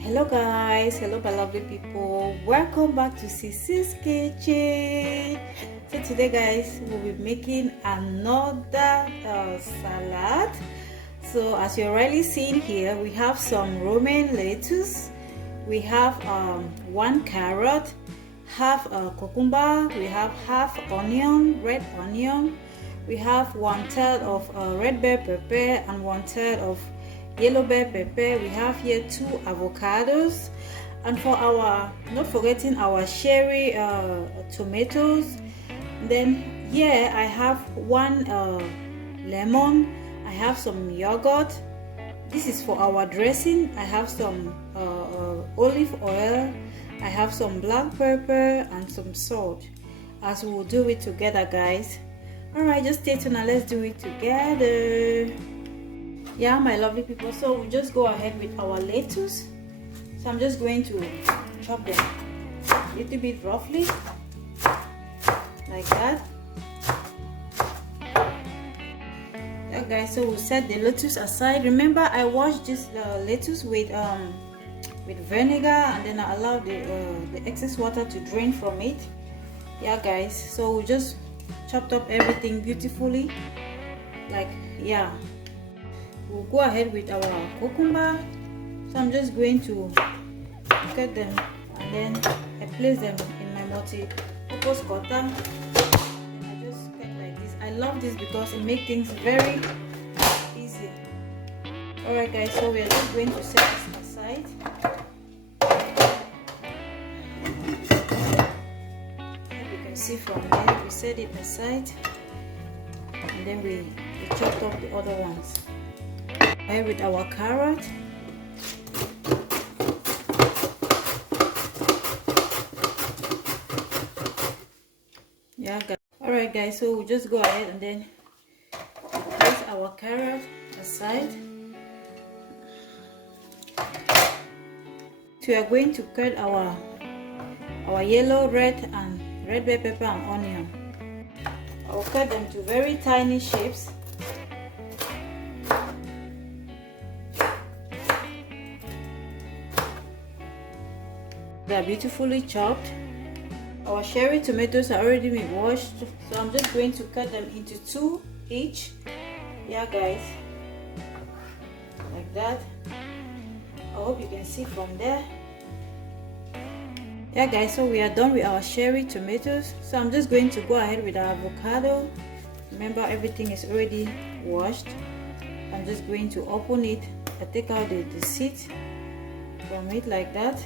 Hello guys, hello my lovely people, welcome back to Cece's kitchen. So today guys, we'll be making another salad. So as you're already seeing here, we have some romaine lettuce, we have one carrot, half cucumber, we have half onion, red onion, we have 1/3 of red bell pepper and 1/3 of yellow bell pepper. We have here 2 avocados, and for our, not forgetting our cherry tomatoes. Then here I have 1 lemon, I have some yogurt, this is for our dressing, I have some olive oil, I have some black pepper and some salt, as we will do it together guys. Alright, just stay tuned and let's do it together. Yeah, my lovely people, so we'll just go ahead with our lettuce. So I'm just going to chop them a little bit roughly like that. Yeah guys, so we'll set the lettuce aside. Remember, I washed this lettuce with vinegar, and then I allowed the excess water to drain from it. Yeah guys, so we just chopped up everything beautifully, like, yeah. We'll go ahead with our cucumber. So I'm just going to cut them, and then I place them in my multi-purpose cutter, and I just cut like this. I love this because it makes things very easy. Alright guys, so we are just going to set this aside. As you can see from there, we set it aside, and then we chopped up the other ones. With our carrot, yeah guys. All right guys, so we'll just go ahead and then place our carrot aside. So we are going to cut our yellow, red and red bell pepper and onion. I will cut them to very tiny shapes. They are beautifully chopped. Our cherry tomatoes are already been washed, so I'm just going to cut them into 2 each. Yeah guys, like that. I hope you can see from there. Yeah guys, so we are done with our cherry tomatoes. So I'm just going to go ahead with our avocado. Remember, everything is already washed. I'm just going to open it. I take out the seeds from it like that.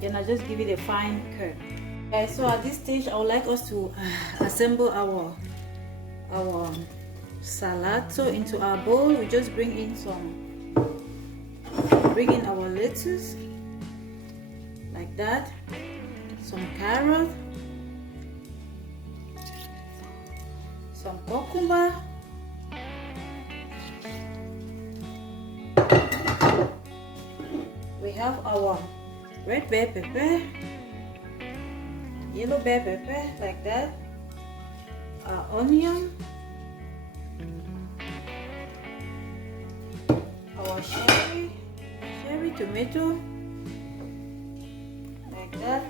Then I just give it a fine cut. Okay, so at this stage I would like us to assemble our salad. So into our bowl we just bring in our lettuce like that, some carrot, some cucumber, we have our red bell pepper, yellow bell pepper like that, onion, our cherry tomato like that,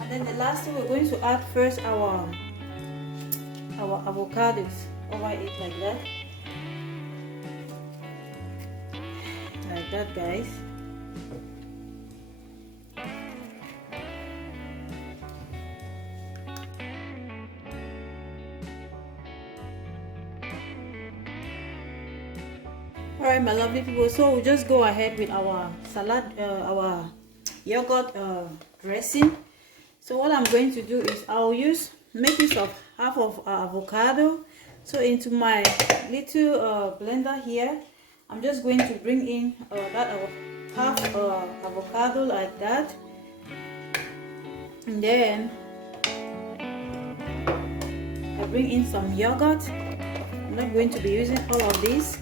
and then the last thing we're going to add first our avocados over it like that guys. Alright my lovely people, so we'll just go ahead with our salad, our yogurt dressing. So what I'm going to do is I'll make use of half of avocado. So into my little blender here, I'm just going to bring in that half avocado like that, and then I bring in some yogurt. I'm not going to be using all of this.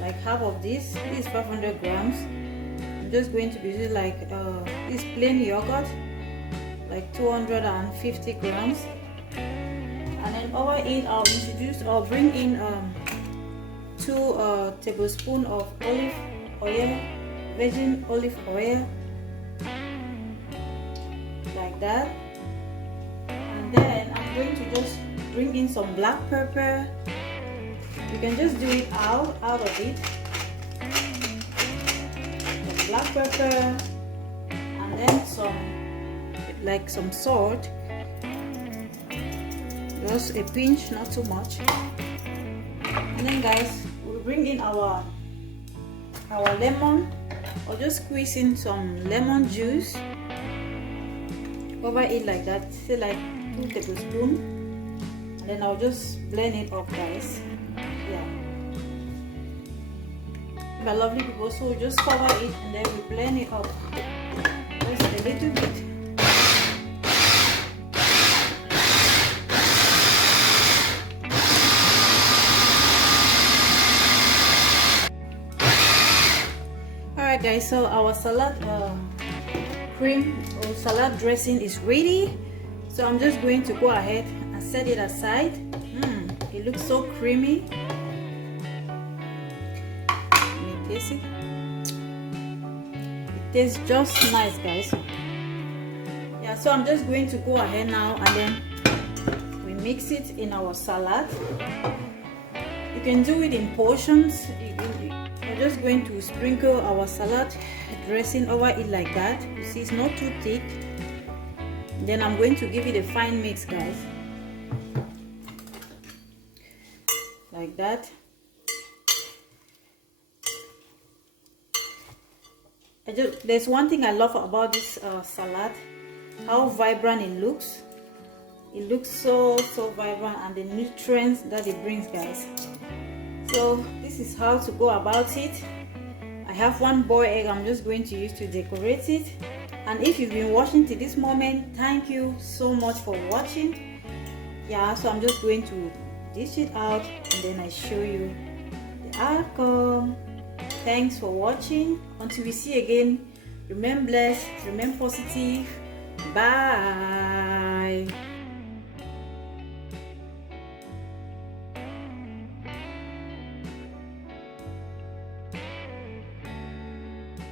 Like half of this is 500 grams. I'm just going to be using like this plain yogurt, like 250 grams. And then over it I'll bring in 2 2 tablespoons of olive oil, virgin olive oil, like that. And then I'm going to just bring in some black pepper. You can just do it out of it. The black pepper, and then some salt, just a pinch, not too much. And then guys, we'll bring in our lemon, or just squeeze in some lemon juice over it like that, say like 2 tablespoons. And then I'll just blend it up, guys. Yeah, my lovely people, so we'll just cover it and then we blend it up just a little bit. Alright guys, so our salad cream or salad dressing is ready. So I'm just going to go ahead and set it aside. It looks so creamy. Let me taste it. It tastes just nice, guys. Yeah, so I'm just going to go ahead now and then we mix it in our salad. You can do it in portions. We're just going to sprinkle our salad dressing over it like that. You see, it's not too thick. Then I'm going to give it a fine mix, guys, like that. There's one thing I love about this salad, how vibrant it looks. It looks so vibrant, and the nutrients that it brings, guys. So this is how to go about it. I have 1 boiled egg I'm just going to use to decorate it. And if you've been watching to this moment, thank you so much for watching. Yeah, so I'm just going to dish it out and then I show you the outcome. Thanks for watching. Until we see again, remain blessed, remain positive. Bye.